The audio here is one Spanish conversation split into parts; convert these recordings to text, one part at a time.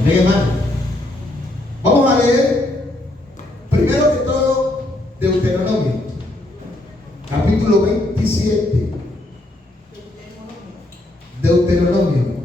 Amén, hermano. Vamos a leer, primero que todo, Deuteronomio, capítulo 27. Deuteronomio.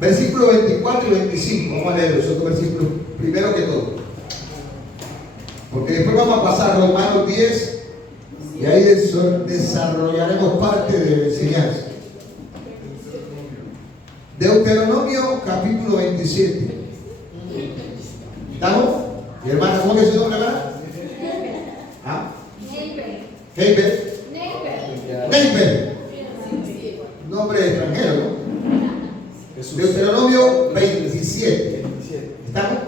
Versículos 24 y 25. Vamos a leer los otros versículos primero que todo, porque después vamos a pasar a Romanos 10 y ahí desarrollaremos parte de la enseñanza. Deuteronomio capítulo 27. ¿Estamos? Mi hermana, ¿cómo es su nombre, hermana? ¿Ah? Heiber. Heiber. Nombre extranjero, ¿no? Deuteronomio 27. ¿Estamos?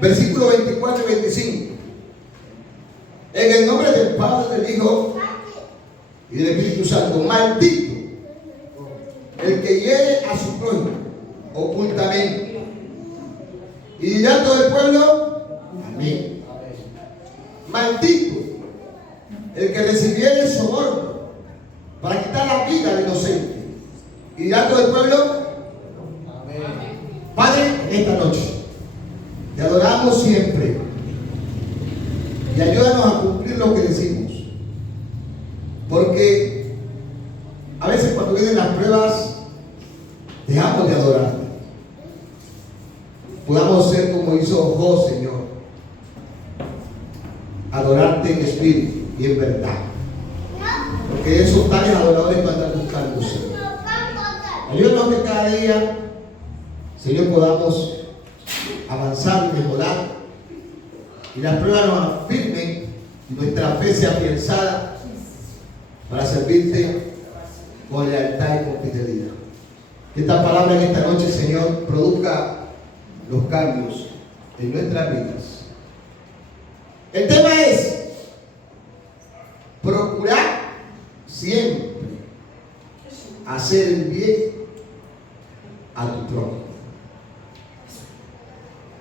Versículo 24 y 25. En el nombre del Padre, del Hijo y del Espíritu Santo, maldito el que hiere a su prójimo ocultamente. Y dirá todo el pueblo, amén. Maldito el que recibiere soborno para quitar la vida al inocente. Y dirá todo el pueblo, amén. Padre, en esta noche te adoramos siempre y ayúdanos a cumplir lo que decimos, porque a veces cuando vienen las pruebas dejamos de adorarte. Podamos ser como hizo Job, Señor, adorarte en espíritu y en verdad, porque esos tales adoradores van a estar buscando, Señor. Ayúdanos que cada día, Señor, podamos avanzar y mejorar, y las pruebas nos afirmen y nuestra fe sea afianzada para servirte con lealtad y con fidelidad. Que esta palabra en esta noche, Señor, produzca los cambios en nuestras vidas. El tema es procurar siempre hacer el bien a tu prójimo.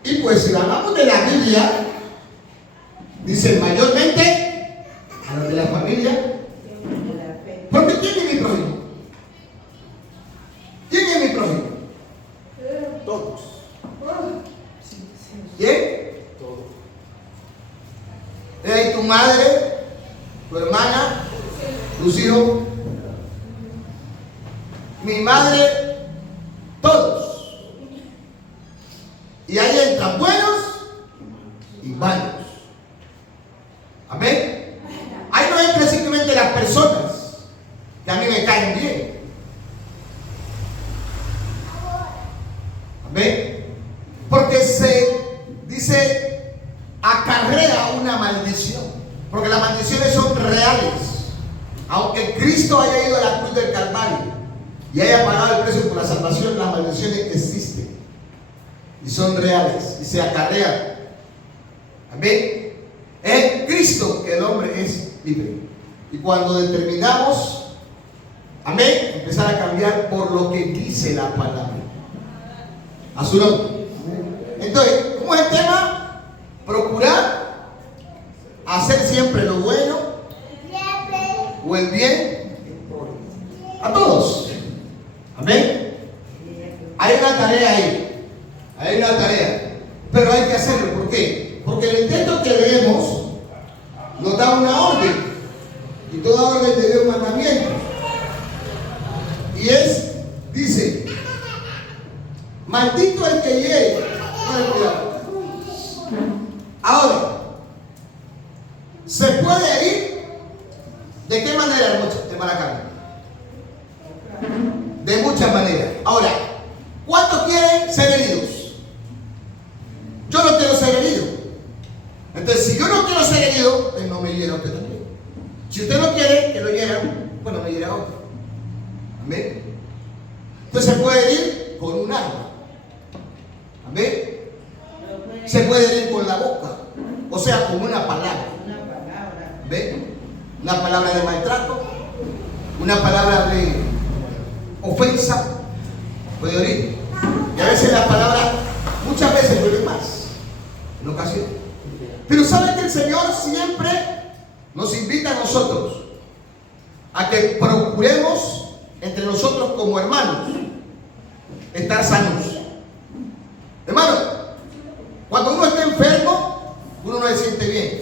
Y pues si hablamos de la Biblia, dice mayormente a los de la familia. Porque ¿quién es mi prójimo? ¿Quién es mi prójimo? Todos. ¿Quién? Todos. Es tu madre, tu hermana, tus hijos, mi madre, todos. Y ahí entran buenos y malos. Amén. Ahí no entran simplemente las personas que a mí me caen bien. Amén. Porque se dice acarrea una maldición. Porque las maldiciones son reales. Aunque Cristo haya ido a la cruz del Calvario y haya pagado el precio por la salvación, las maldiciones existen y son reales y se acarrean. Amén. Es en Cristo que el hombre es libre. Y cuando determinamos, amén, empezar a cambiar por lo que dice la palabra. A su nombre. Entonces, ¿cómo es el tema? Procurar hacer siempre lo bueno o el bien a todos. Amén. Hay una tarea ahí. Hay una tarea. Pero hay que hacerlo. ¿Por qué? Porque en el texto que leemos nos da una orden. Y toda orden debe un mandamiento. Y dice, maldito el que hiere. Ahora, ¿se puede herir? ¿De qué manera, hermana Carmen? De muchas maneras. Ahora, ¿cuántos quieren ser heridos? Yo no quiero ser herido. Entonces, si yo no quiero ser herido, pues no me hiera usted también. Si usted no quiere que lo hieran, bueno, me hiera otro. Amén. Entonces se puede herir con un arma. Amén. Se puede herir con la boca. O sea, con una palabra. ¿Ve? Una palabra de maltrato, una palabra de ofensa, puede oír. Y a veces la palabra, muchas veces duele más, en ocasiones. Pero sabe que el Señor siempre nos invita a nosotros a que procuremos entre nosotros como hermanos estar sanos. Hermano, cuando uno está enfermo, uno no se siente bien.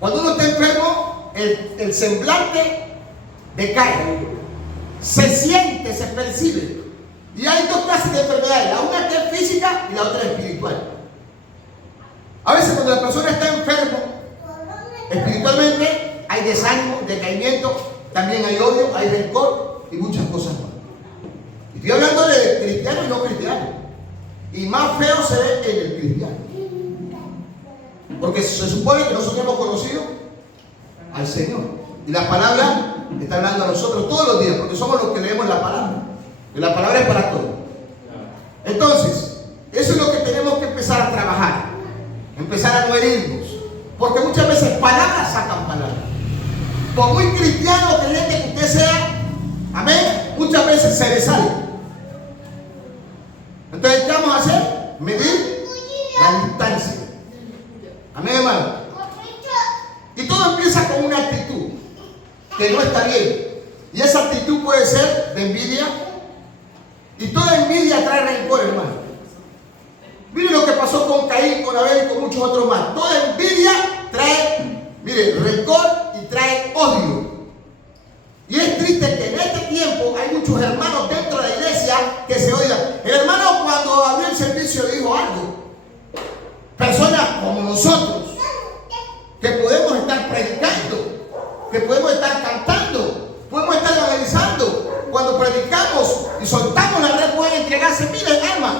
Cuando uno está enfermo, el semblante decae, se siente, se percibe. Y hay dos clases de enfermedades, la una que es física y la otra es espiritual. A veces cuando la persona está enferma, espiritualmente hay desánimo, decaimiento, también hay odio, hay rencor y muchas cosas más. Y estoy hablando de cristiano y no cristiano. Y más feo se ve en el cristiano. Porque se supone que nosotros hemos conocido al Señor. Y la palabra está hablando a nosotros todos los días, porque somos los que leemos la palabra. Y la palabra es para todos. Entonces, eso es lo que tenemos que empezar a trabajar. Empezar a no herirnos. Porque muchas veces palabras sacan palabras. Por muy cristiano o creyente que usted sea, amén, muchas veces se le sale. Entonces, ¿qué vamos a hacer? Medir la distancia. Amén, hermano. Y todo empieza con una actitud que no está bien. Y esa actitud puede ser de envidia. Y toda envidia trae rencor, hermano. Mire lo que pasó con Caín, con Abel y con muchos otros más. Toda envidia trae, mire, rencor y trae odio. Y es triste que en este tiempo hay muchos hermanos dentro de la iglesia que se odian. El hermano cuando abrió el servicio dijo algo. Personas como nosotros, que podemos estar predicando, que podemos estar cantando, podemos estar evangelizando. Cuando predicamos y soltamos la red pueden entregarse miles de almas.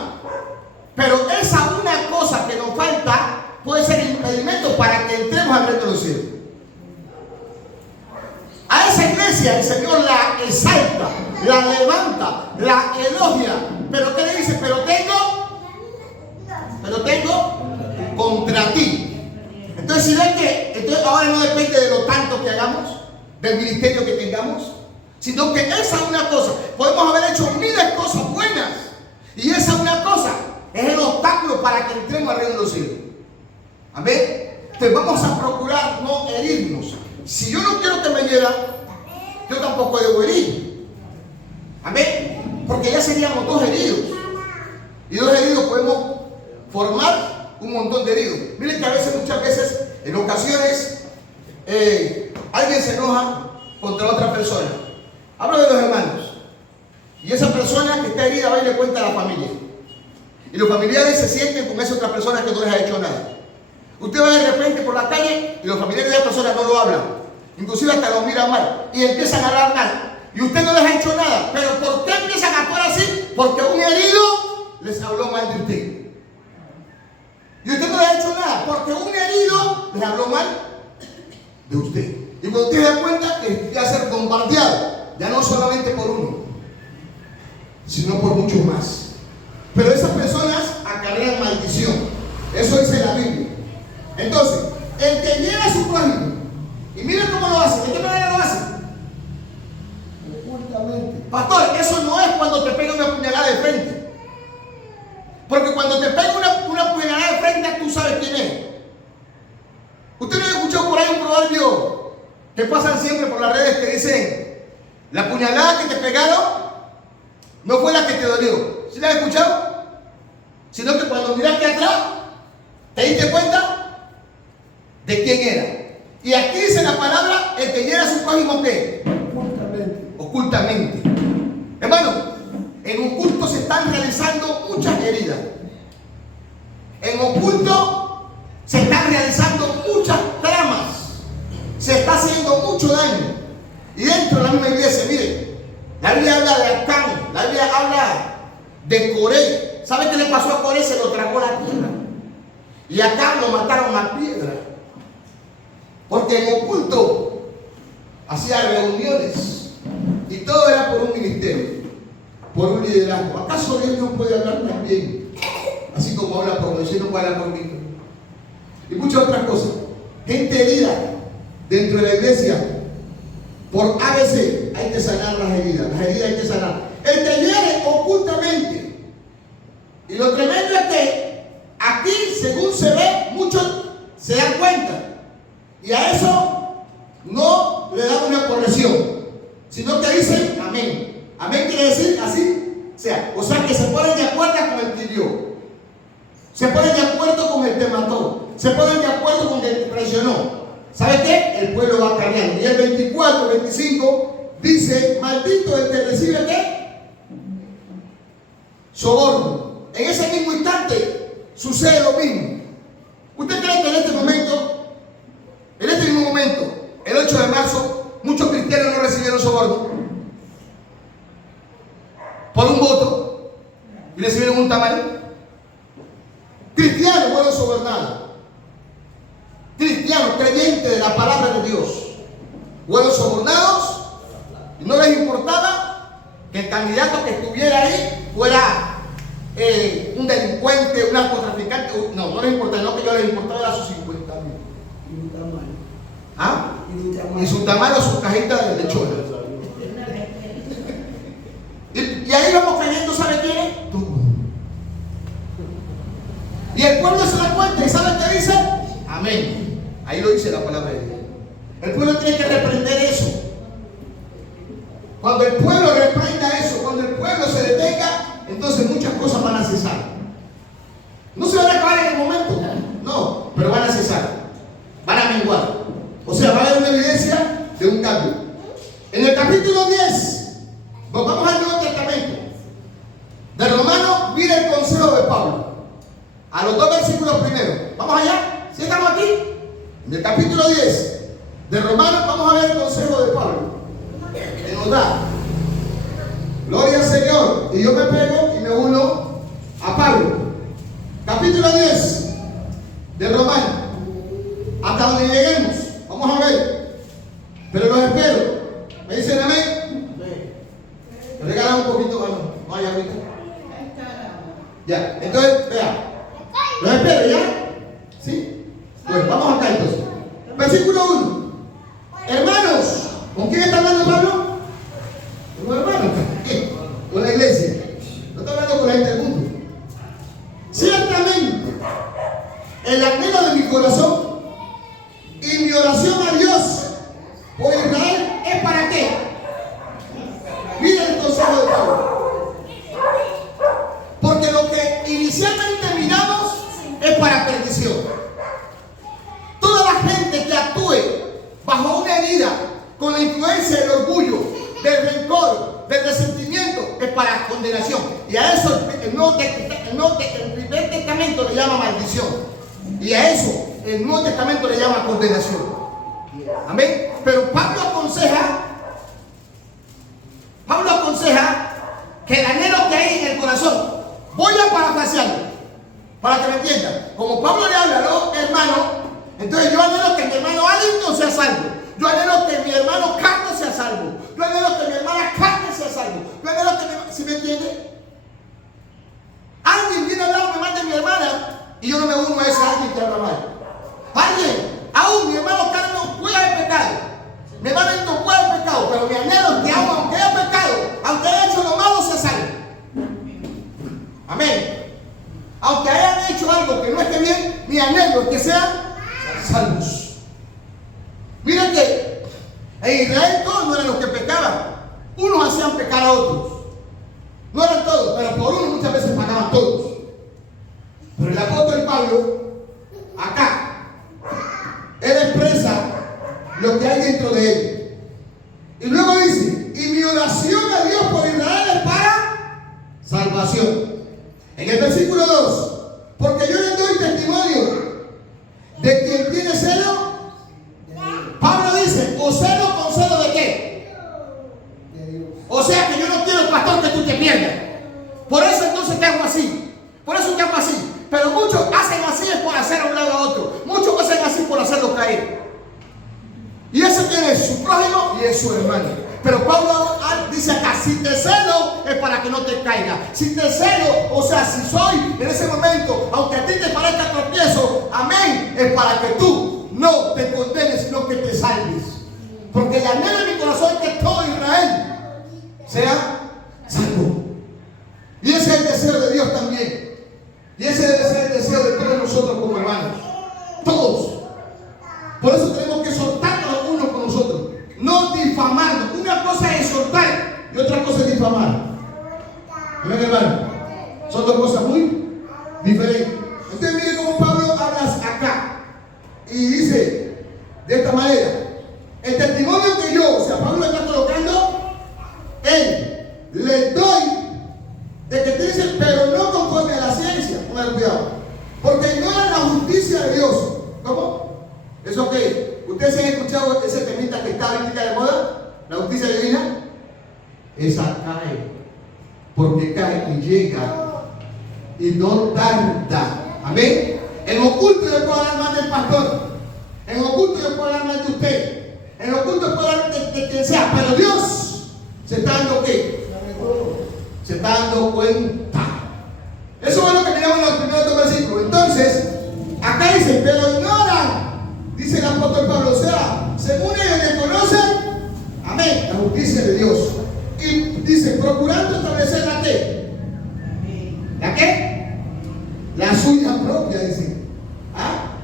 Pero esa una cosa que nos falta puede ser impedimento para que entremos al reino de los cielos. A esa iglesia el Señor la exalta, la levanta, la elogia. ¿Pero qué le dice? Pero tengo contra ti. Entonces, si ven que entonces ahora no depende de lo tanto que hagamos, del ministerio que tengamos, sino que esa una cosa, podemos haber hecho miles de cosas buenas, y esa una cosa es el obstáculo para que entremos al reino de los cielos. Amén. Entonces vamos a procurar no herirnos. Si yo no quiero que me hieran, yo tampoco debo herir. Amén. Porque ya seríamos dos heridos. Y dos heridos podemos formar un montón de heridos. Miren que a veces, muchas veces, en ocasiones, alguien se enoja contra otra persona. Hablo de los hermanos. Y esa persona que está herida va y le cuenta a la familia. Y los familiares se sienten con esa otra persona que no les ha hecho nada. Usted va de repente por la calle y los familiares de la persona no lo hablan. Inclusive hasta lo miran mal. Y empiezan a hablar mal. Y usted no les ha hecho nada. Pero ¿por qué empiezan a actuar así? Porque un herido les habló mal de usted. Y usted no le ha hecho nada. Porque un herido les habló mal de usted. Y cuando usted se da cuenta que va a ser bombardeado. Ya no solamente por uno, sino por muchos más. Pero esas personas acarrean maldición. Eso dice la Biblia. Entonces, el que llega a su prójimo, y mire cómo lo hace, ¿de qué manera lo hace? Ocultamente. Pastor, eso no es cuando te pega una puñalada de frente. Porque cuando te pega una puñalada de frente, tú sabes quién es. Usted no ha escuchado por ahí un proverbio que pasan siempre por las redes que dicen: la puñalada que te pegaron no fue la que te dolió. ¿Sí la has escuchado? Sino que cuando miraste atrás, te diste cuenta de quién era. Y aquí dice la palabra: el que hiera a su prójimo, ¿qué? Ocultamente. Ocultamente. Hermano, en oculto se están realizando muchas heridas. En oculto se están realizando muchas tramas. Se está haciendo mucho daño. Y dentro de la misma iglesia, mire, la Biblia habla de Acán, la Biblia habla de Coré. ¿Sabe qué le pasó a Coré? Se lo tragó la tierra. Y a Acán lo mataron a piedra. Porque en oculto hacía reuniones. Y todo era por un ministerio, por un liderazgo. ¿Acaso Dios no puede hablar también? Así como habla por Moisés, no puede hablar por mí. Y muchas otras cosas. Gente herida dentro de la iglesia por ABC. hay que sanar las heridas hay que sanar. Él te hiere ocultamente. Y lo tremendo es que aquí, según se ve, muchos se dan cuenta. Y a eso no le dan una corrección, sino que dicen amén. Amén quiere decir así sea. O sea que se ponen de acuerdo con el que dio. Se ponen de acuerdo con el que mató. Se ponen de acuerdo con el que traicionó. ¿Sabe qué? El pueblo va cambiando. Y el 24, 25 dice: maldito el que recibe ¿qué? Soborno. En ese mismo instante sucede lo mismo. ¿Usted cree que en este mismo momento, el 8 de marzo, muchos cristianos no recibieron soborno por un voto y recibieron un tamal? Cristianos fueron sobornados. Cristianos creyentes de la palabra de Dios fueron sobornados y no les importaba que el candidato que estuviera ahí fuera un delincuente, un narcotraficante. No les importaba, no, que yo les importaba sus 50 mil. ¿Ah? Y su tamal o su cajita de lechona. Y ahí vamos creyendo, ¿sabe quién es? Tú. Y el pueblo se da cuenta y ¿sabe qué dice? Amén. Ahí lo dice la palabra de Dios. El pueblo tiene que reprender eso. Cuando el pueblo reprenda eso, cuando el pueblo se detenga, entonces muchas cosas van a cesar. No se van a acabar en el momento, no, pero van a cesar, van a menguar. O sea, va a haber una evidencia de un cambio. En el capítulo 10, nos vamos al Nuevo Testamento. De Romanos, mira el consejo de Pablo. A los 2 versículos primeros. ¿Vamos allá? ¿Sí estamos aquí? En el capítulo 10 de Romanos, vamos a ver el consejo de Pablo, que nos da. Gloria al Señor. Y yo me pego y me uno a Pablo. Capítulo 10 de Romanos. Hasta donde lleguemos. Vamos a ver. Pero los espero. ¿Me dicen amén? Me regalan un poquito. No hay agüita. Ya. Entonces, vea. Los espero, ¿ya? ¿Sí? Pues vamos acá entonces. Versículo 1. Hermanos. ¿Con quién está hablando Pablo? Con los hermanos. Con la iglesia. No está hablando con la gente del mundo. Ciertamente, el anhelo de mi corazón y mi oración a Dios por Israel es para qué. Mira el consejo de Pablo. Porque lo que inicialmente miramos es para perdición. Toda la gente que actúe bajo una herida, con la influencia del orgullo, del rencor, del resentimiento, es para condenación. Y a eso el primer testamento le llama maldición. Y a eso el Nuevo Testamento le llama condenación. Amén. Pero Pablo aconseja que el anhelo que hay en el corazón, voy a parafrasearlo para que me entiendan. Como Pablo le habla a los hermanos, entonces yo anhelo que mi hermano Alito sea salvo. Yo anhelo que mi hermano Carlos sea salvo. Yo anhelo que mi hermana Carmen sea salvo. Yo anhelo que ¿sí me entiende? Alguien viene a hablar mal de mi hermana y yo no me uno a ese alguien que habla mal. Aún mi hermano Carlos puede haber pecado. Mi hermano Alito puede haber pecado, pero mi anhelo es que aunque haya pecado, aunque haya hecho lo malo, sea salvo. Amén. Aunque hayan hecho algo que no esté bien, mi anhelo es que sean salvos. Miren que en Israel todos no eran los que pecaban. Unos hacían pecar a otros. No eran todos, pero por uno muchas veces pagaban todos. Pero el apóstol Pablo, acá, él expresa lo que hay dentro de él. Y luego dice, y mi oración a Dios por Israel es para salvación. En el versículo 2, porque yo les doy testimonio de quien tiene celo. Pablo dice, o celo con celo de qué. O sea que yo no quiero, pastor, que tú te pierdas. Por eso entonces te hago así. Por eso te hago así. Pero muchos hacen así es por hacer a un lado a otro. Muchos hacen así por hacerlo caer. Y ese tiene su prójimo y es su hermano. Pero Pablo dice acá, si te celo es para que no te caiga. Si te celo, o sea, si soy en ese momento, aunque a ti te parezca tropiezo, amén, es para que tú no te condenes, sino que te salves. Porque el anhelo de mi corazón es que todo Israel sea salvo. Y ese es el deseo de Dios también. Y ese debe ser el deseo de todos nosotros como hermanos. Todos. Por eso tenemos que soltarnos unos con nosotros. No difamarnos. Una cosa es soltar y otra cosa es difamar. ¿Ven, hermano? Son dos cosas muy diferentes. Usted mire cómo Pablo habla acá. Y dice de esta manera: el testimonio que yo, o sea, Pablo está colocando, él le doy de que te dice, pero no conforme a la ciencia. Pongan cuidado. Porque ignoran la justicia de Dios. ¿Cómo? ¿Eso qué? ¿Ustedes se han escuchado ese temita que está ahorita de moda? La justicia divina. Esa cae. Porque cae y llega y no tarda. Amén. En oculto yo puedo hablar más del pastor. En oculto yo puedo hablar más de usted. En oculto yo puedo hablar de quien sea. Pero Dios se está dando ¿qué? Se está dando cuenta. Eso es lo que miramos en los primeros dos versículos. Entonces, acá dice, pero ignoran, dice el apóstol Pablo, o sea, según ellos desconocen, amén, la justicia de Dios. Y dice, procurando establecer la qué. ¿La qué? La suya propia, dice. ¿Ah?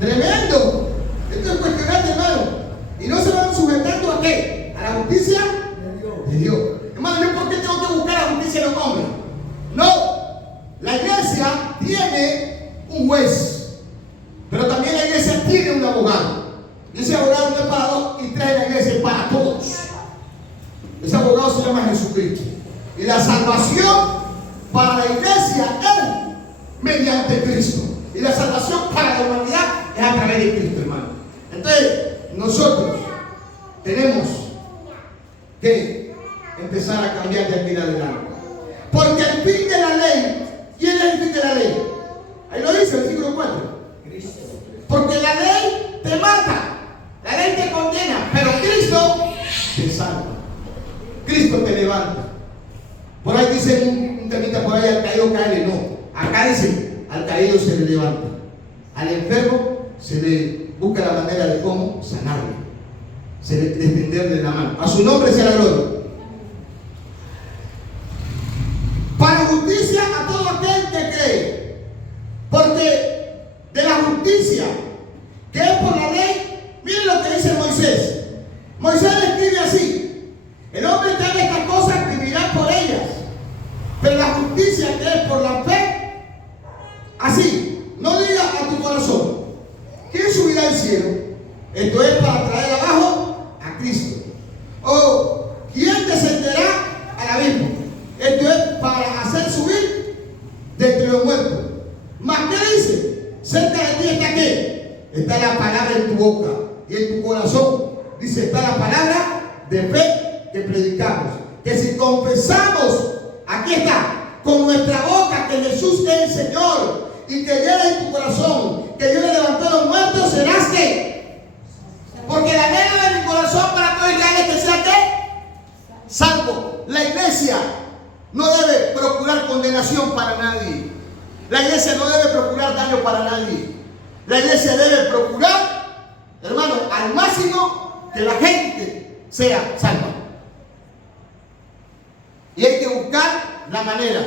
Tremendo. Esto es cuestionante, hermano. Y no se van sujetando a qué? A la justicia de Dios. Hermano, ¿yo por qué tengo que buscar la justicia de los hombres? No. La iglesia tiene un juez, pero también la iglesia tiene un abogado. Y ese abogado no es para dos y tres, la iglesia es para todos. Ese abogado se llama Jesucristo. Y la salvación para la iglesia es mediante Cristo. Y la salvación para la humanidad es a través de Cristo, hermano. Entonces, nosotros tenemos que empezar a cambiar de aquí en adelante. Porque el fin de la ley, ¿quién es el fin de la ley? Ahí lo dice el versículo 4. Cristo. Porque la ley te mata, la ley te condena, pero Cristo te salva. Cristo te levanta. Por ahí dice un temita por ahí, al caído cae, no. Acá dice, al caído se le levanta. Al enfermo se le busca la manera de cómo sanarle. Se le extenderle la mano. A su nombre sea la gloria. Para justicia a todo aquel que cree. Porque de la justicia que es por la ley, miren lo que dice Moisés. Moisés le escribe así: el hombre que haga estas cosas vivirá por ellas. Pero la justicia que es por la fe, así, no diga a tu corazón, ¿quién subirá al cielo? Esto es para traer abajo a Cristo. O ¿quién descenderá al abismo? Esto es para hacer subir de entre los muertos. ¿Más qué dice? Cerca de ti está ¿qué? Está la palabra en tu boca y en tu corazón. Dice, está la palabra de fe que predicamos. Que si confesamos, aquí está, con nuestra boca que Jesús es el Señor y que llena en tu corazón que Dios le levantó a los muertos, serás ¿qué? Porque el anhelo de mi corazón para todo Israel es que sea ¿qué? Salvo. La iglesia no debe procurar condenación para nadie. La iglesia no debe procurar daño para nadie. La iglesia debe procurar, hermano, al máximo que la gente sea salva. Y hay que buscar la manera.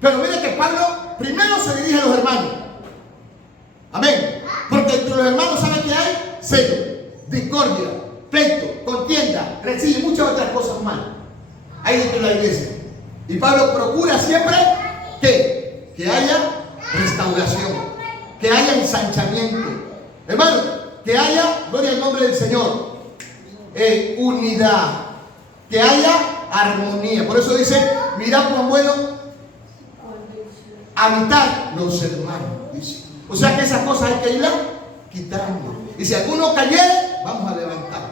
Pero mire que Pablo primero se dirige a los hermanos. Amén. Porque entre los hermanos, ¿saben qué hay? Celo, discordia, pleito, contienda, rencilla y muchas otras cosas más. Ahí dentro de la iglesia. Y Pablo procura siempre que haya restauración, que haya ensanchamiento. Hermano, que haya, gloria al nombre del Señor, unidad, que haya armonía. Por eso dice, mirad cuán bueno habitar los hermanos. Dice. O sea que esas cosas hay que irlas quitando. Y si alguno cayere, vamos a levantarlo.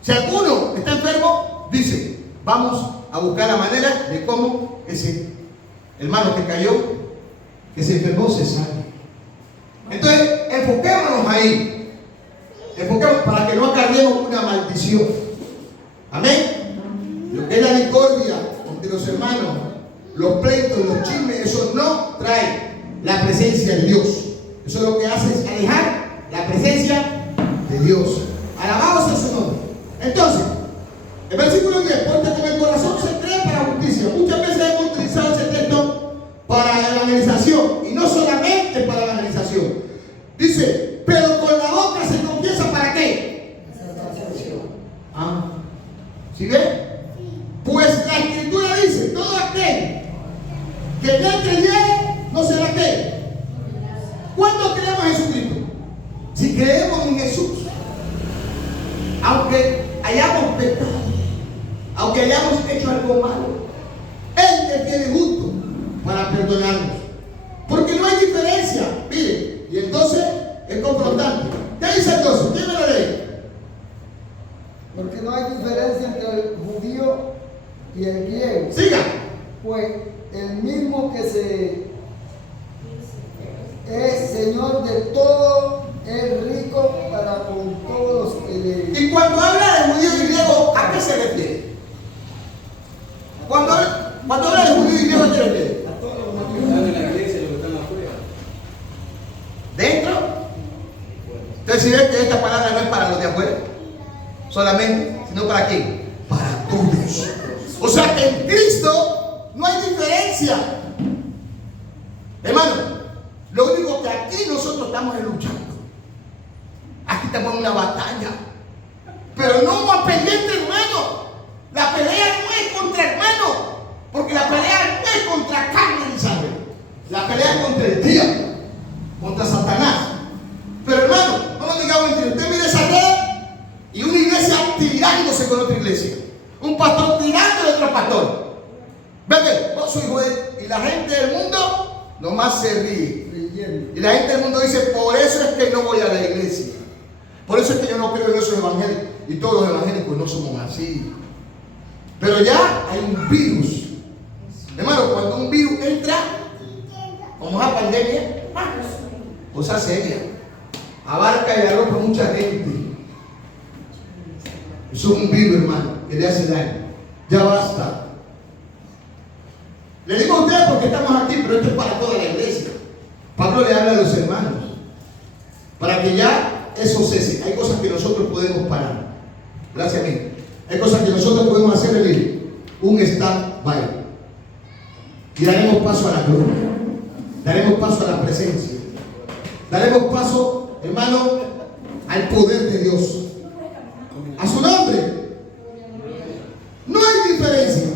Si alguno está enfermo, dice, vamos a buscar la manera de cómo ese hermano que cayó, que se enfermó, se sane. Entonces, enfoquémonos ahí. Enfoquémonos para que no acarriemos una maldición. Amén. Lo que es la discordia entre los hermanos, los pleitos, los chismes, eso no trae la presencia de Dios. Eso lo que hace es alejar la presencia de Dios. Al Versículo 10, porque con el corazón se cree para justicia. Muchas veces hemos utilizado ese texto para evangelización, y no solamente para evangelización. Dice, pero con la boca se confiesa ¿para qué? Ah, ¿sí ve? Pues la Escritura dice, todo aquel que en él creyere no será qué. ¿Cuándo creemos en Jesucristo? Si creemos en Jesús, aunque hayamos pecado, aunque hayamos hecho algo malo, Él te tiene justo para perdonarnos. Porque no hay diferencia. Mire, y entonces es confrontante. ¿Qué dice entonces? ¿Quién me lo lee? Porque no hay diferencia entre el judío y el griego. Siga. Pues el mismo que es Señor de todo, es rico para con todos los que le... Y cuando habla de judío y griego, ¿a qué se refiere? Cuando habla de judío y griego, ¿a qué se refiere? A todos los que están en la iglesia y los que están afuera. ¿Dentro? Entonces, si ven que esta palabra no es para los de afuera solamente, sino ¿para quién? Para todos. O sea que en Cristo no hay diferencia. Hermano, lo único que aquí nosotros estamos es luchando. Aquí estamos en una batalla. Pero no más pendiente, hermano. La pelea no es contra hermano. Porque la pelea no es contra carne y sangre. La pelea es contra el diablo, contra Satanás. Pero hermano, no nos digamos entre usted mire esa red y una iglesia tirándose con otra iglesia. Un pastor tirando de otro pastor. Ve que vos soy juez y la gente del mundo nomás se ríe. Y la gente del mundo dice, por eso es que no voy a la iglesia. Por eso es que yo no creo en esos evangelios. Y todos los evangélicos no somos así. Pero ya hay un virus. Hermano, cuando un virus entra, como es la pandemia, cosa seria. Abarca y arropa mucha gente. Eso es un virus, hermano, que le hace daño. Ya basta. Le digo a ustedes porque estamos aquí, pero esto es para toda la iglesia. Pablo le habla a los hermanos para que ya eso cese. Hay cosas que nosotros podemos parar. Gracias a mí. Hay cosas que nosotros podemos hacer un stand-by. Y daremos paso a la gloria. Daremos paso a la presencia. Daremos paso, hermano, al poder de Dios. A su nombre. No hay diferencia.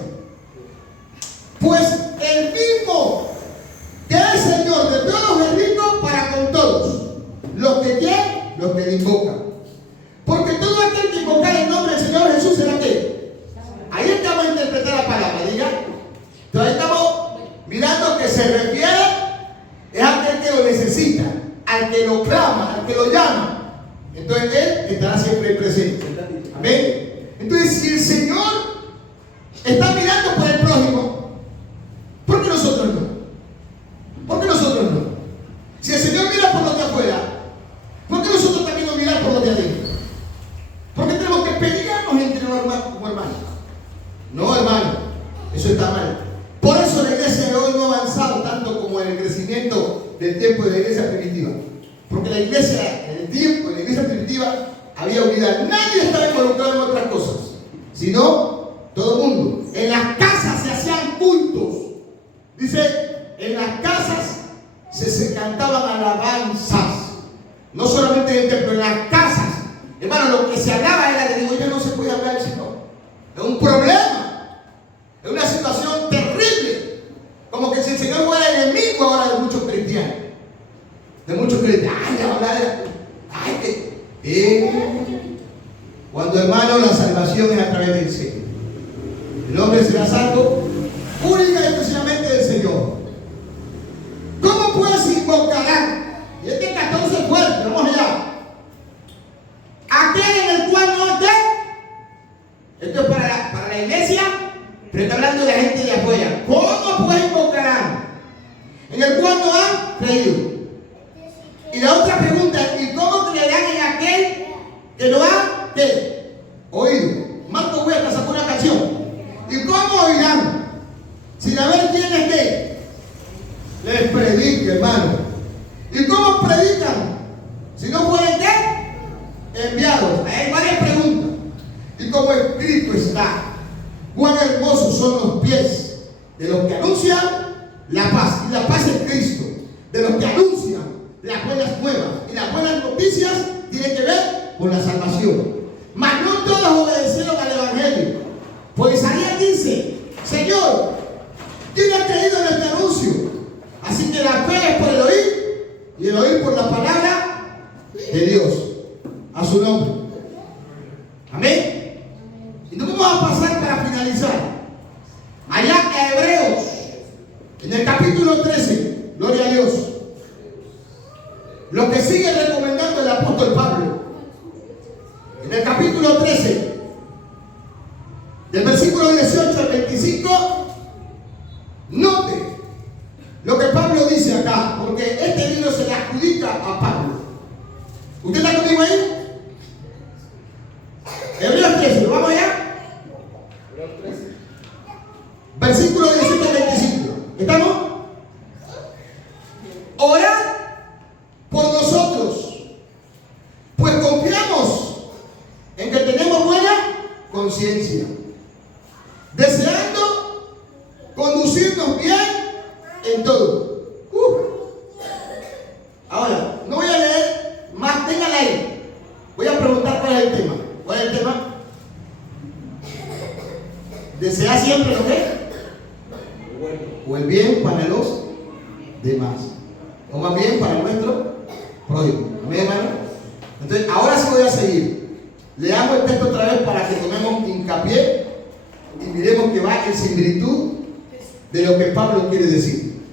Pues el mismo que es Señor de todos es rico para con todos. Los que quieren, los que le invocan. Porque todo aquel que invoca el nombre del Señor Jesús será ¿qué? Ahí estamos a interpretar la palabra, diga. Entonces estamos mirando que se refiere es a aquel que lo necesita, al que lo clama, al que lo llama. Entonces Él estará siempre presente. Amén. Entonces si el Señor está mirando por el prójimo, ¿por qué nosotros no? ¿Por qué nosotros no? Si el Señor mira por los de afuera, ¿por qué nosotros también no miramos por los de adentro? ¿Por qué tenemos que pelearnos entre los hermanos como hermanos? No, hermano, eso está mal. Por eso la iglesia de hoy no ha avanzado tanto como en el crecimiento del tiempo de la iglesia primitiva. Porque la iglesia, en el tiempo de la iglesia primitiva, había unidad. Nadie estaba involucrado en otras cosas, sino todo el mundo. En las casas se hacían cultos. Dice, en las casas se cantaban alabanzas. No solamente en el templo, en las casas. Hermano, lo que se hablaba era de digo, ya no se puede hablar del Señor. Es un problema. Es una situación terrible. Como que si el Señor fuera enemigo ahora de muchos cristianos. De muchos cristianos. Ay, ya hablar de... Ay, cuando hermano la salvación es a través del Señor. El hombre será salvo única y exclusivamente del Señor. ¿Cómo pues invocarán? Y este 14 es fuerte, vamos allá. Aquel en el cual no esté. Esto es para la iglesia, pero está hablando de la gente de afuera. ¿Cómo pues invocarán? En el cual no han creído. Y la otra pregunta, ¿y cómo creerán en aquel que no ha oído? Marco Huerta sacó una canción. ¿Y cómo oirán? Sin haber quienes que les predique, hermano. ¿Y cómo predican? Si no fueren ¿qué? Enviados. Hay varias preguntas. Y como escrito está, cuán hermosos son los pies de los que anuncian la paz. Y la paz es Cristo. De los que anuncian las buenas nuevas. Y las buenas noticias tienen que ver con la salvación. Mas no todos obedecieron al Evangelio. Pues Isaías dice: Señor, ¿quién ha creído en este anuncio? Así que la fe es por el oír, y el oír por la palabra de Dios. A su nombre. Amén. Y nos vamos a pasar para finalizar. Allá a Hebreos, en el capítulo 13, gloria a Dios. Lo que sigue recomendando el apóstol Pablo. En el capítulo 13, del versículo 18 al 25, note lo que Pablo dice acá, porque este libro se le adjudica a Pablo. ¿Usted está conmigo ahí? Hebreos 13, ¿vamos allá? Versículo 17 al 25. ¿Estamos? Orad por nosotros, pues confiamos en que tenemos buena conciencia, deseando conducirnos bien en todo. Ahora, no voy a leer más, téngala ahí. Voy a preguntar cuál es el tema. ¿Cuál es el tema? Desea siempre lo que o el bien para los demás, o más bien para nuestro prójimo. ¿Amén, hermano? Entonces, ahora sí voy a seguir. Leamos el texto otra vez para que tomemos hincapié y miremos que va en similitud de lo que Pablo quiere decir.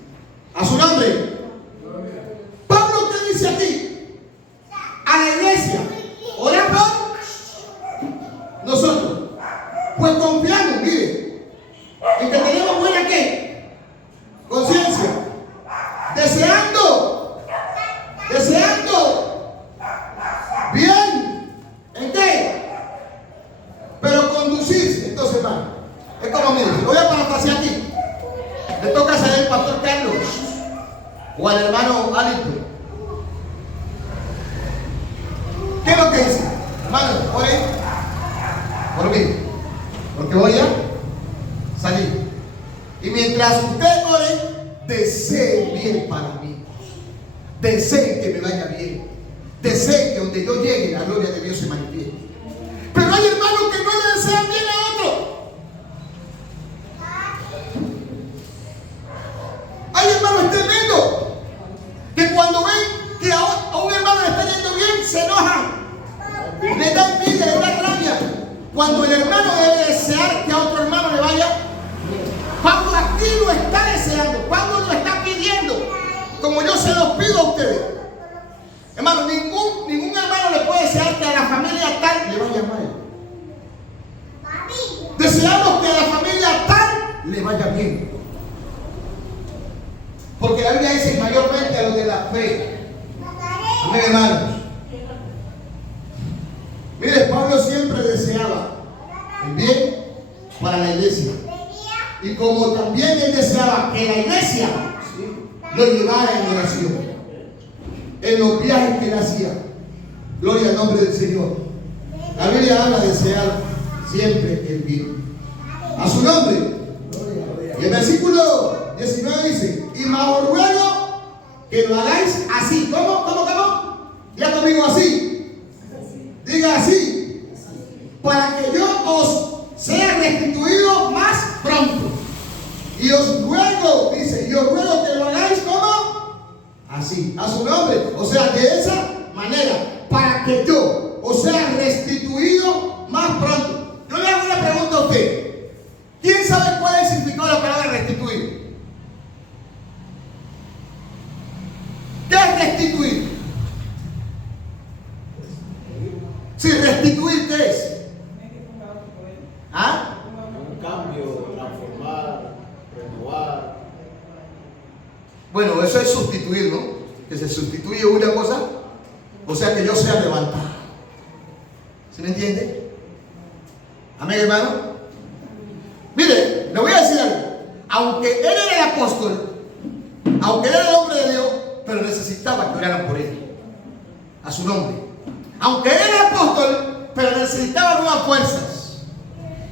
A su nombre. Pablo, ¿qué dice aquí? A la iglesia, ora por nosotros. Pues confiamos, mire, en que tenemos buena ¿qué? Conciencia. Deseando bien. ¿En qué? Pero conducirse. Entonces, hermano, es como, mire, lo voy a parafrasear aquí. Le toca ser el pastor Carlos o al hermano Alito. ¿Qué es lo que dice? Hermano, ore por mí, porque voy a salir. Y mientras usted ore, desee bien para mí. Desee que me vaya bien. Desee que donde yo llegue, la gloria de Dios se manifieste. Pero hay hermanos que no le desean bien a otro. Hay hermanos tremendos que cuando ven que a un hermano le está yendo bien, se enojan, le da envidia, le da rabia. Cuando el hermano debe desear que a otro hermano le vaya, Pablo aquí lo está deseando, Pablo lo está pidiendo, como yo se los pido a ustedes. Hermano, ningún hermano le puede desear que a la familia tal le vaya mal. Deseamos que a la familia tal le vaya bien. Porque la Biblia dice mayormente a los de la fe. Amén, hermanos. Mire, Pablo siempre deseaba el bien para la iglesia. Y como también él deseaba que la iglesia lo llevara en oración, en los viajes que él hacía. Gloria al nombre del Señor. La Biblia habla de desear siempre el bien. A su nombre. Y el versículo 19 dice: y más os ruego que lo hagáis así. ¿Cómo? Ya conmigo así. Diga así. Para que yo os sea restituido más pronto. Y os ruego, dice, y os ruego que lo hagáis como así, a su nombre. O sea, de esa manera, para que yo os sea restituido más pronto. Yo le hago una pregunta a usted. ¿Quién sabe cuál es el significado de la palabra restituir? ¿Qué es restituir? Si restituir, ¿qué es? ¿Ah? Un cambio, transformar, renovar. Bueno, eso es sustituir, ¿no? Que se sustituye una cosa, o sea que yo sea levantado. ¿Sí me entiende? Amén, hermano. Mire, le voy a decir algo. Aunque él era el apóstol, aunque él era el hombre de Dios, pero necesitaba que oraran por él. A su nombre. Aunque él era el apóstol, pero necesitaba nuevas fuerzas.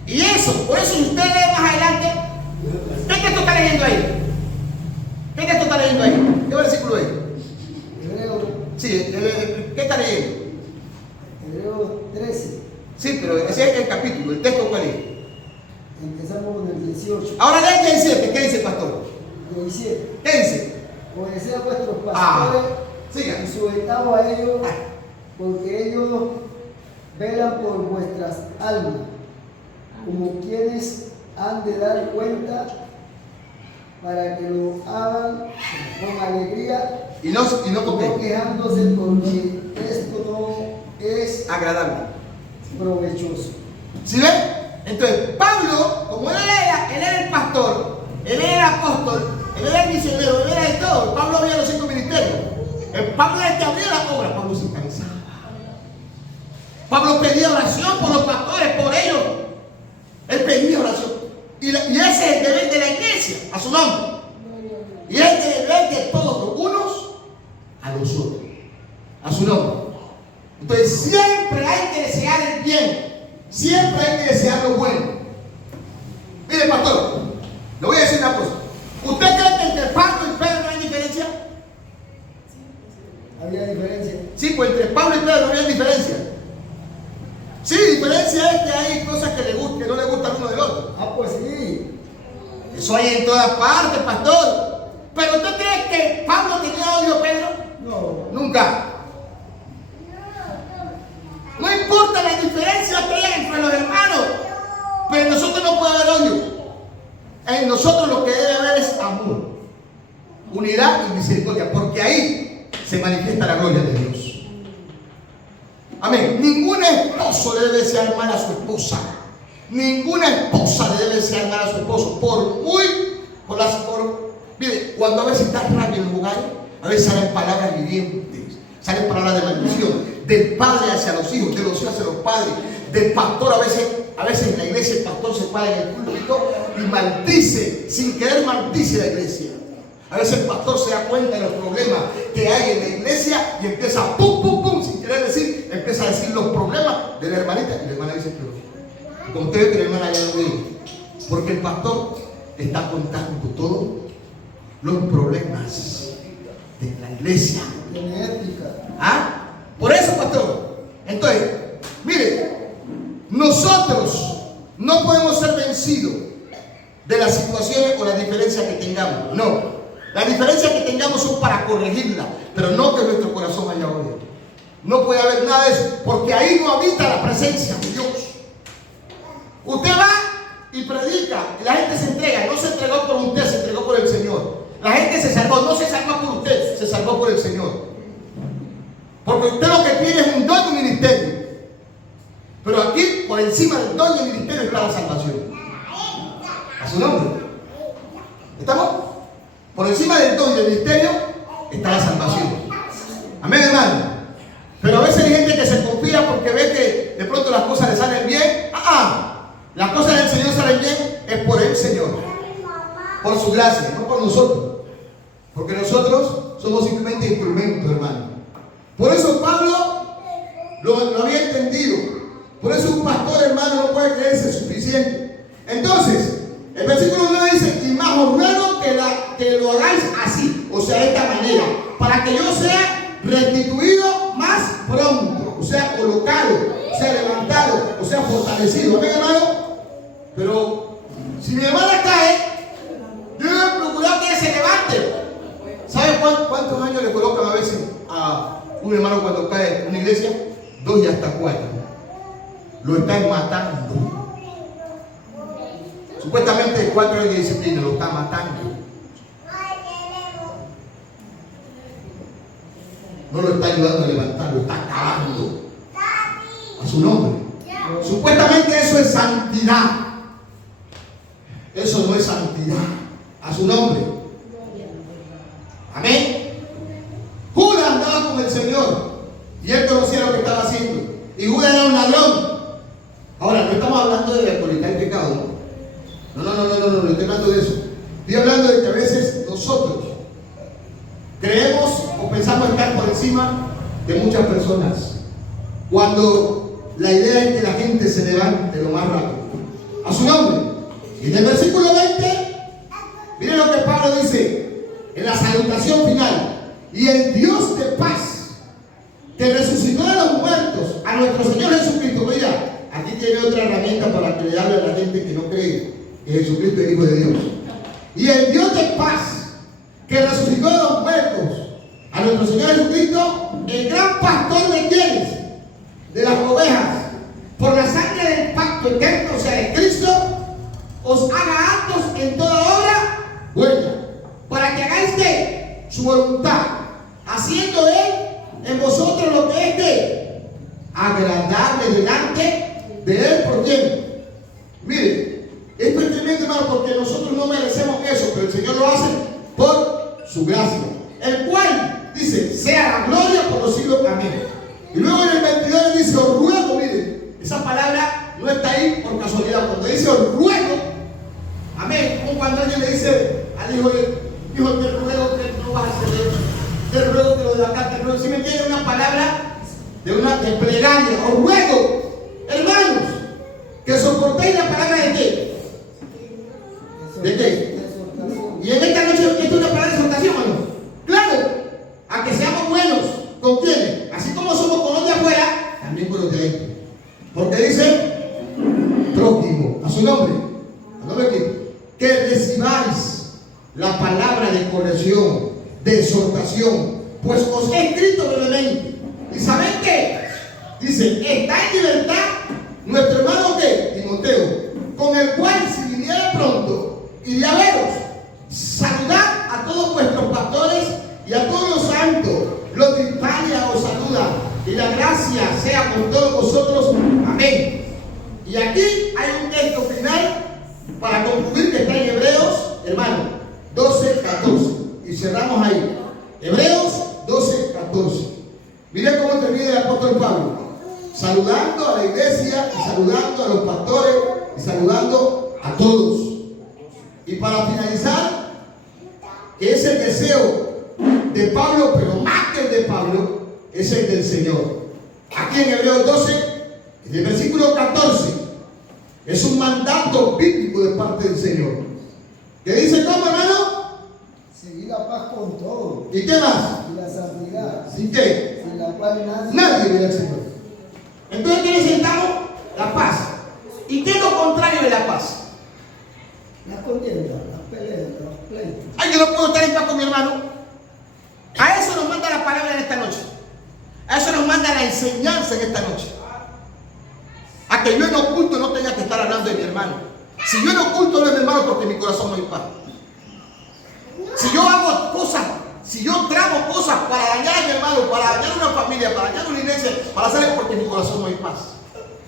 Y eso, por eso si usted lee más adelante, ¿qué texto está leyendo ahí? ¿Qué texto está leyendo ahí? ¿Qué versículo es? Hebreos, Sí, ¿qué está leyendo? Hebreos 13, Sí, pero ese es el capítulo, ¿el texto cuál es? empezamos con el 18, Ahora lee el 17, ¿qué dice el pastor? 17. ¿Qué dice? Obedeced a vuestros pastores Siga. y sujetaos a ellos, porque ellos velan por vuestras almas, como quienes han de dar cuenta, para que lo hagan con alegría Y no no conteste. quejándose, porque esto no es Agradable. provechoso. ¿Sí ven? Entonces, Pablo, como él era el pastor, él era el apóstol, él era el misionero, él era de todo. Pablo abría los 5 ministerios. Pablo era el que abría la obra. Pablo se cansaba. Pablo pedía oración por los pastores, por ellos. Él pedía oración. Y ese es el deber de la iglesia, a su nombre. Y es el deber de todos los unos a los otros, a su nombre. Entonces, siempre hay que desear el bien. Siempre hay que desear lo bueno. Mire, pastor, le voy a decir una cosa. ¿Usted cree que entre Pablo y Pedro no hay diferencia? Había diferencia. Sí, pues entre Pablo y Pedro no hay diferencia. Sí, diferencia es que hay cosas que no le gustan uno del otro. Ah, pues sí. Eso hay en todas partes, pastor. Pero ¿usted cree que Pablo tenía odio a Pedro? No. Nunca. No importa la diferencia que haya entre los hermanos, pero en nosotros no puede haber odio. En nosotros lo que debe haber es amor, unidad y misericordia, porque ahí se manifiesta la gloria de Dios. Amén. Ningún esposo le debe desear mal a su esposa. Ninguna esposa le debe desear mal a su esposo. Mire, cuando a veces está rabia en el lugar, a veces salen palabras hirientes, salen palabras de maldición, del padre hacia los hijos, de los hijos hacia los padres, del pastor. A veces en la iglesia el pastor se para en el púlpito y maldice, sin querer maldice la iglesia. A veces el pastor se da cuenta de los problemas que hay en la iglesia y empieza pum, pum, pum, sin querer decir, empieza a decir los problemas de la hermanita. Y la hermana dice, pero como usted ve que la hermana ya no viene, porque el pastor está contando todos los problemas de la iglesia. Tiene ética. ¿Ah? Por eso, pastor. Entonces, mire, nosotros no podemos ser vencidos de las situaciones o las diferencias que tengamos. No. Las diferencias que tengamos son para corregirlas, pero no que nuestro corazón haya odio. No puede haber nada de eso, porque ahí no habita la presencia de Dios. Usted va y predica, y la gente se entrega. No se entregó por usted, se entregó por el Señor. La gente se salvó, no se salvó por usted, se salvó por el Señor. Porque usted lo que tiene es un don y un ministerio. Pero aquí, por encima del don y el ministerio, está la salvación. A su nombre. ¿Estamos? Por encima del don y del ministerio está la salvación. Amén, hermano. Pero a veces hay gente que se confía porque ve que de pronto las cosas le salen bien. Las cosas del Señor salen bien es por el Señor. Por su gracia, no por nosotros. Porque nosotros somos simplemente instrumentos, hermano. Por eso Pablo lo había entendido. Por eso un pastor, hermano, no puede creerse suficiente. Entonces, el versículo 9 dice, y más os ruego que lo hagáis así, o sea, de esta manera, para que yo sea restituido más pronto, o sea, colocado, o sea, levantado, o sea, fortalecido. ¿Amén, hermano? Pero si mi hermana cae, yo debo procurar que ella se levante. ¿Sabe cuántos años le colocan a veces a un hermano cuando cae en una iglesia? 2 y hasta 4. Lo están matando. Supuestamente 4 años de disciplina, lo están matando. No lo está ayudando a levantar, lo está acabando. A su nombre. Supuestamente eso es santidad. Eso no es santidad. A su nombre. Amén. Judas andaba con el Señor y él conocía lo que estaba haciendo. Y Judas era un ladrón. Ahora, no estamos hablando de alcoholizar el pecado, ¿no? No estoy hablando de eso. Estoy hablando de que a veces nosotros creemos o pensamos estar por encima de muchas personas, cuando la idea es que la gente se levante lo más rápido. su nombre. Y en el versículo 20, miren lo que Pablo dice en la salutación final. Y el Dios de paz, que resucitó de los muertos a nuestro Señor Jesucristo. Mira, aquí tiene otra herramienta para que le hable a la gente que no cree que Jesucristo es el Hijo de Dios. Y el Dios de paz, que resucitó de los muertos a nuestro Señor Jesucristo, el gran pastor de quienes, de las ovejas, por la sangre del pacto eterno, o sea, de Cristo, os haga aptos en toda obra buena, para que hagáis que su voluntad, haciendo Él en vosotros lo que es de agradable delante de Él. ¿Por quién? Mire, esto es tremendo, hermano, porque nosotros no merecemos eso, pero el Señor lo hace por su gracia, el cual dice, sea la gloria por los siglos. Amén. Y luego en el 22 dice, os ruego, mire, esa palabra no está ahí por casualidad. Cuando dice os ruego, amén, como cuando alguien le dice al hijo, hijo, te ruego que no vas a hacer eso, te ruego que lo de acá, te ruego. Si me entiende, una palabra de plegaria. Os ruego, hermanos, que soportéis la palabra de qué. ¿De qué? Y en esta noche, ¿esto es una palabra de exhortación o no? Claro, a que seamos buenos. ¿Con quiénes? Así como somos con los de afuera, también con los de adentro. Porque dice prójimo, a su nombre, a nombre de que recibáis la palabra de corrección, de exhortación, pues os he escrito brevemente. ¿Y saben qué? Dice, está en libertad nuestro hermano que Timoteo, con el cual si viniera pronto iré a veros. Saludad a todos vuestros pastores y a todos los santos. Los de Italia os saludan, y la gracia sea con todos vosotros. Amén. Y aquí hay un texto final para concluir que está en Hebreos, hermano, 12:14. Y cerramos ahí. Hebreos 12:14. Mire cómo termina el apóstol Pablo, saludando a la iglesia, y saludando a los pastores, y saludando a todos. Y para finalizar, que es el deseo de Pablo, pero más que el de Pablo, es el del Señor. Aquí en Hebreos 12, en el versículo 14, es un mandato bíblico de parte del Señor. ¿Qué dice cómo, hermano? Seguir la paz con todo. ¿Y qué más? Y la santidad. ¿Sin qué? Sin la cual Nadie ve al Señor. Entonces, ¿qué necesitamos? La paz. ¿Y qué es lo contrario de la paz? las contiendas, las peleas, los pleitos. Ay, yo no puedo estar en paz con mi hermano. A eso nos manda la palabra en esta noche. A eso nos manda la enseñanza en esta noche. A que yo en oculto no tenga que estar hablando de mi hermano. Si yo en oculto no es mi hermano, porque en mi corazón no hay paz. Si yo hago cosas, si yo tramo cosas para dañar a mi hermano, para dañar una familia, para dañar una iglesia, para hacer es porque en mi corazón no hay paz.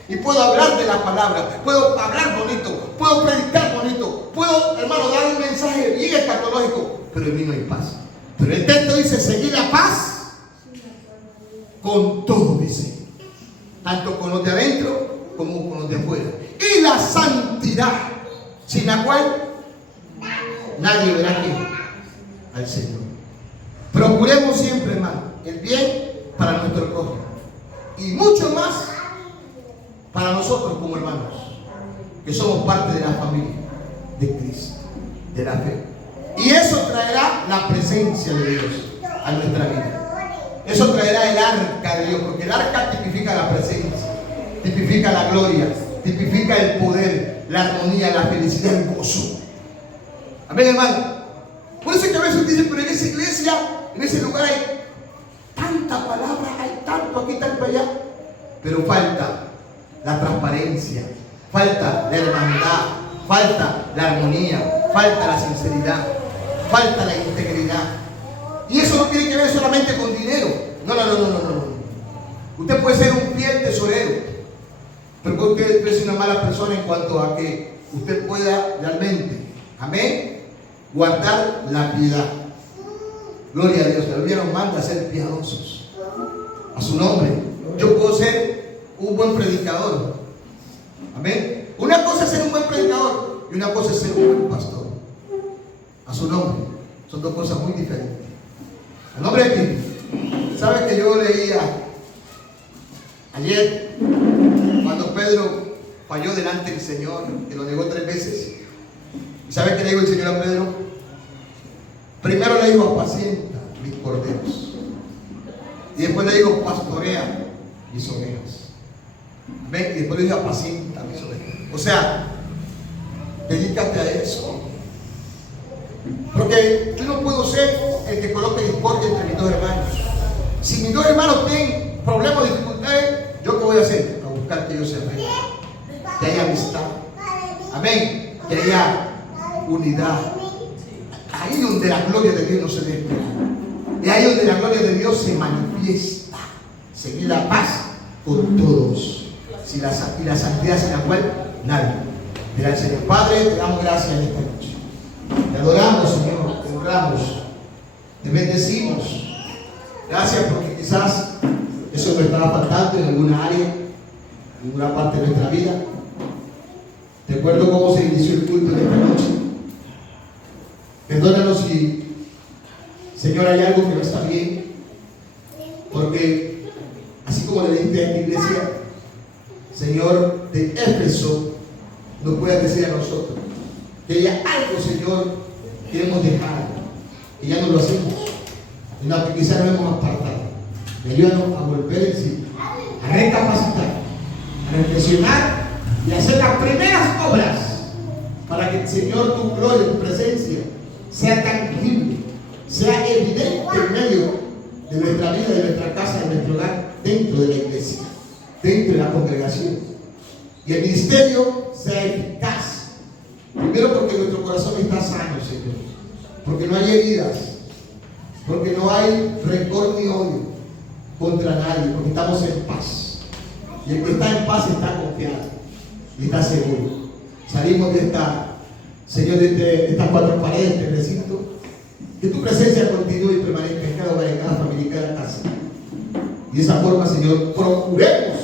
Y puedo hablar de la palabra, puedo hablar bonito, puedo predicar bonito, puedo, hermano, dar un mensaje bien escatológico, pero en mí no hay paz. Pero el texto dice, seguir la paz con todo, dice, tanto con los de adentro como con los de afuera. Y la santidad, sin la cual nadie verá quién, al Señor. Procuremos siempre, hermano, el bien para nuestro prójimo y mucho más para nosotros como hermanos, que somos parte de la familia de Cristo, de la fe. Y eso traerá la presencia de Dios a nuestra vida. Eso traerá el arca de Dios, porque el arca tipifica la presencia, tipifica la gloria, tipifica el poder, la armonía, la felicidad, el gozo. Amén, hermano. Por eso es que a veces dicen, pero en esa iglesia, en ese lugar hay tanta palabra, hay tanto aquí, tanto allá, pero falta la transparencia, falta la hermandad, falta la armonía, falta la sinceridad, falta la integridad. Y eso no tiene que ver solamente con dinero. No. Usted puede ser un fiel tesorero, pero usted puede ser una mala persona en cuanto a que usted pueda realmente, amén, guardar la piedad. Gloria a Dios. La Biblia nos manda a ser piadosos. A su nombre. Yo puedo ser un buen predicador. Amén. Una cosa es ser un buen predicador y una cosa es ser un buen pastor. A su nombre. Son dos cosas muy diferentes. A nombre de Cristo. ¿Sabe que yo leía ayer cuando Pedro falló delante del Señor, que lo negó 3 veces. ¿Y sabe qué le dijo el Señor a Pedro? Primero le dijo: apacienta mis corderos. Y después le dijo: pastorea mis ovejas. Ven, y después le dijo: apacienta mis ovejas. O sea, dedícate a eso. Porque yo no puedo ser el que coloque discordia entre mis 2 hermanos. Si mis 2 hermanos tienen problemas o dificultades, ¿yo qué voy a hacer? A buscar que ellos se arreglen, que haya amistad, amén, que haya unidad. Ahí donde la gloria de Dios no se despega, y ahí donde la gloria de Dios se manifiesta. Seguir la paz con todos, y la santidad sin la cual nadie verá al Señor. Padre, te damos gracias en esta noche. Te adoramos, Señor, te honramos, te bendecimos. Gracias porque quizás eso nos estaba faltando en alguna área, en alguna parte de nuestra vida. Recuerdo cómo se inició el culto de esta noche. Perdónanos si, Señor, hay algo que no está bien, porque así como le dijiste a esta iglesia, Señor, de Éfeso, nos puedas decir a nosotros que haya algo, Señor, que hemos dejado, que ya no lo hacemos, en lo que quizás nos hemos apartado. Ayúdanos a volver en sí, a recapacitar, a reflexionar y a hacer las primeras obras para que, Señor, tu gloria, tu presencia sea tangible, sea evidente en medio de nuestra vida, de nuestra casa, de nuestro hogar, dentro de la iglesia, dentro de la congregación. Y el ministerio sea eficaz. Primero porque nuestro corazón está sano, Señor, porque no hay heridas, porque no hay rencor ni odio contra nadie, porque estamos en paz. Y el que está en paz está confiado y está seguro. Salimos de esta, Señor, de estas 4 paredes, este recinto. Que tu presencia continúe y permanezca en cada hogar, en cada familia, en cada casa. Y de esa forma, Señor, procuremos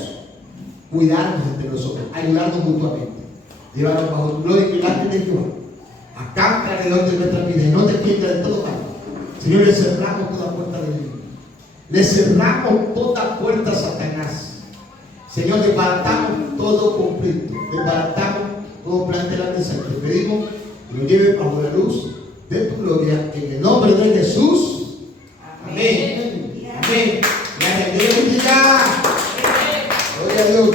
cuidarnos entre nosotros, ayudarnos mutuamente, llevarnos bajo tu gloria y delante de Jehová. Acampa alrededor de nuestra vida y no te pierdas de todo mal. Señor, le cerramos toda puerta del enemigo. Le cerramos toda puerta a Satanás. Señor, desbaratamos todo conflicto, desbaratamos todo plan de la mesa. Te pedimos que nos lleve bajo la luz de tu gloria, en el nombre de Jesús. Amén. Amén. Amén. Gloria a Dios.